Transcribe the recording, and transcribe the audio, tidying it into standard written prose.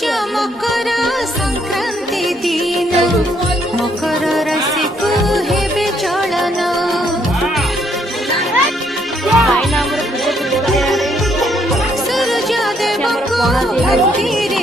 सूरज मकर संक्रांति दिन मकर राशि को हेबे चलन सूरज देव को भक्ति